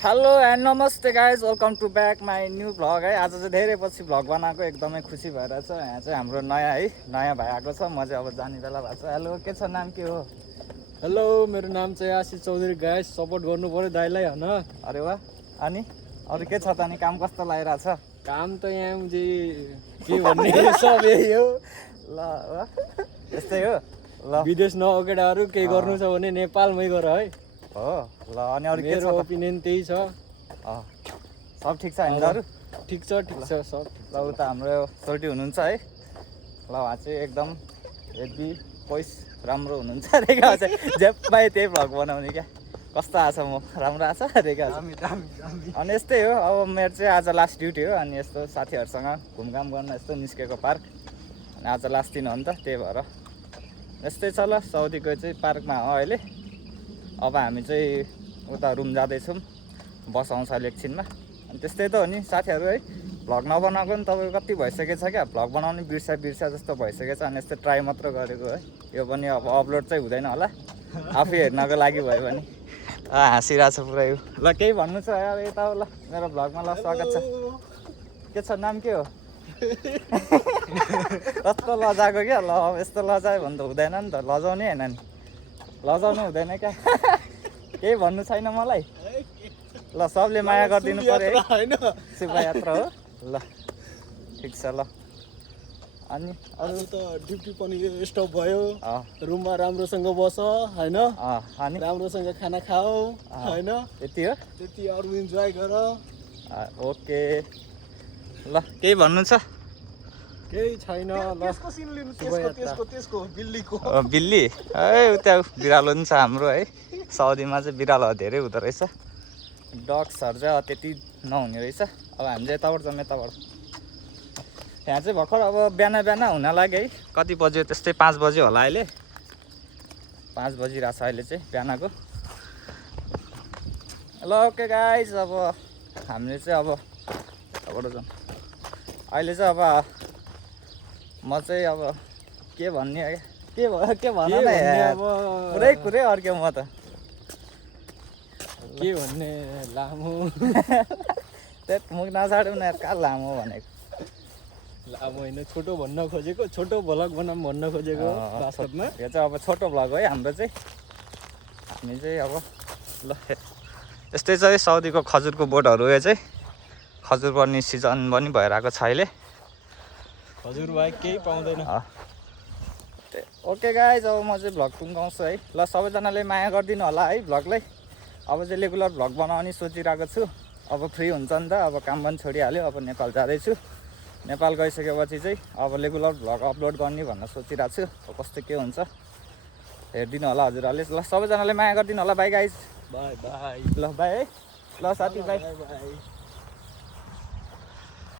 Hello and नमस्ते guys, welcome to back my new vlog है। आज चाहिँ धेरै पछि भ्लग बनाएको, एकदमै खुसी भइरहेछ। यहाँ चाहिँ हाम्रो नयाँ भाइ आएको छ। म चाहिँ अब जाने बेला भएको छ। हेलो, के छ, नाम के हो? हेलो, मेरो नाम चाहिँ आशिष चौधरी। गाइस सपोर्ट गर्नु पर्यो दाइलाई हैन। अरे वाह। अनि अरू के छ त? अनि काम कस्तो लागिरहेछ? काम त यहाँ मुझे के भन्ने सब यही हो। ल यस्तै हो। ल विदेश नआउ केटाहरू, केही गर्नु छ भने नेपालमै गर है। हो। ल अनि अरू के छ? मेरो ओपिनियन त्यही छ। सब ठिक छ हामीहरू? ठिक छ सब। ल उता हाम्रो सोल्टी हुनुहुन्छ है। ल उहाँ चाहिँ एकदम हेभी पैस राम्रो हुनुहुन्छ रेखा चाहिँ जे पाए त्यही भ्लग बनाउने क्या। कस्तो आछ म? राम्रो आछ रेखा? अनि यस्तै हो। अब मेरो चाहिँ आज लास्ट ड्युटी हो। अनि यस्तो साथीहरूसँग घुमघाम गर्न यस्तो निस्केको पार्क। अनि आज लास्ट दिन हो नि त, त्यही भएर यस्तै छ। ल साउदीको चाहिँ पार्कमा हो अहिले। अब हामी चाहिँ उता रुम जाँदैछौँ, बस आउँछ एकछिनमा। अनि त्यस्तै त हो नि साथीहरू है। भ्लग नबनाएको नि तपाईँको कति भइसकेको छ क्या। भ्लग बनाउने बिर्सा जस्तो भइसकेको छ। अनि यस्तो ट्राई मात्र गरेको है। यो पनि अब अपलोड चाहिँ हुँदैन होला, आफै हेर्नको लागि भयो भने। हाँसिरहेको छ पुरै। ल केही भन्नु छ यार यता हो? ल मेरो भ्लगमा ल स्वागत छ। के छ, नाम के हो? कस्तो लजाएको क्या। ल अब यस्तो लजायो भने त हुँदैन नि त, लजाउने होइन नि, लजाउनु हुँदैन क्या। केही भन्नु छैन मलाई? ल सबले माया गरिदिनु पर्यो हैन। शिवयात्रा हो। ल ठिक छ। ल अनि अरू त ड्युटी पनि स्टप भयो। अँ रुममा राम्रोसँग बस हैन, अनि राम्रोसँग खाना खाऊ हैन। यति हो। त्यति अरू इन्जोय गर। ओके। ल केही भन्नु छ? केही छैन। ल त्यसको बिल्ली है उता बिरालो नि छ हाम्रो है। साउदीमा चाहिँ बिरालो धेरै हुँदो रहेछ। डग्सहरू चाहिँ त्यति नहुने रहेछ। अब हामी चाहिँ यताबाट जाउँ, यताबाट। यहाँ चाहिँ भर्खर अब बिहान हुन लाग्यो है। कति बज्यो? त्यस्तै 5 बज्यो होला अहिले। 5 बजिरहेछ अहिले चाहिँ बिहानको। ल ओके गाइज, अब हामीले चाहिँ अब यताबाट जाउँ। अहिले चाहिँ अब म चाहिँ अब के भन्ने के भन न यार, पुरै कुरै अर्क्यो म त। के भन्ने लामो त्यही मुख नछाड्यौँ न यार, कहाँ लामो भनेको। लामो होइन, छोटो भन्न खोजेको, छोटो भ्लग भन्न खोजेको वास्तवमा। यो चाहिँ अब छोटो भ्लग है हाम्रो चाहिँ। हामी चाहिँ अब ल यस्तै चाहिँ साउदीको खजुरको बोटहरू यो चाहिँ खजुर पर्ने सिजन पनि भइरहेको छ अहिले। हजुर भाइ केही पाउँदैन। ओके गाइज, अब म चाहिँ भ्लग टुङ्गाउँछु है। ल सबैजनाले माया गरिदिनु होला है भ्लगलाई। अब चाहिँ रेगुलर भ्लग बनाउने सोचिरहेको छु। अब फ्री हुन्छ नि त, अब काम पनि छोडिहाल्यो। अब नेपाल जाँदैछु। नेपाल गइसकेपछि चाहिँ अब रेगुलर भ्लग अपलोड गर्ने भनेर सोचिरहेको छु। अब कस्तो के हुन्छ हेरिदिनु होला हजुरहरूले। ल सबैजनाले माया गरिदिनु होला। By guys. By by. ल बाई है। ल साथी बाई। बाई।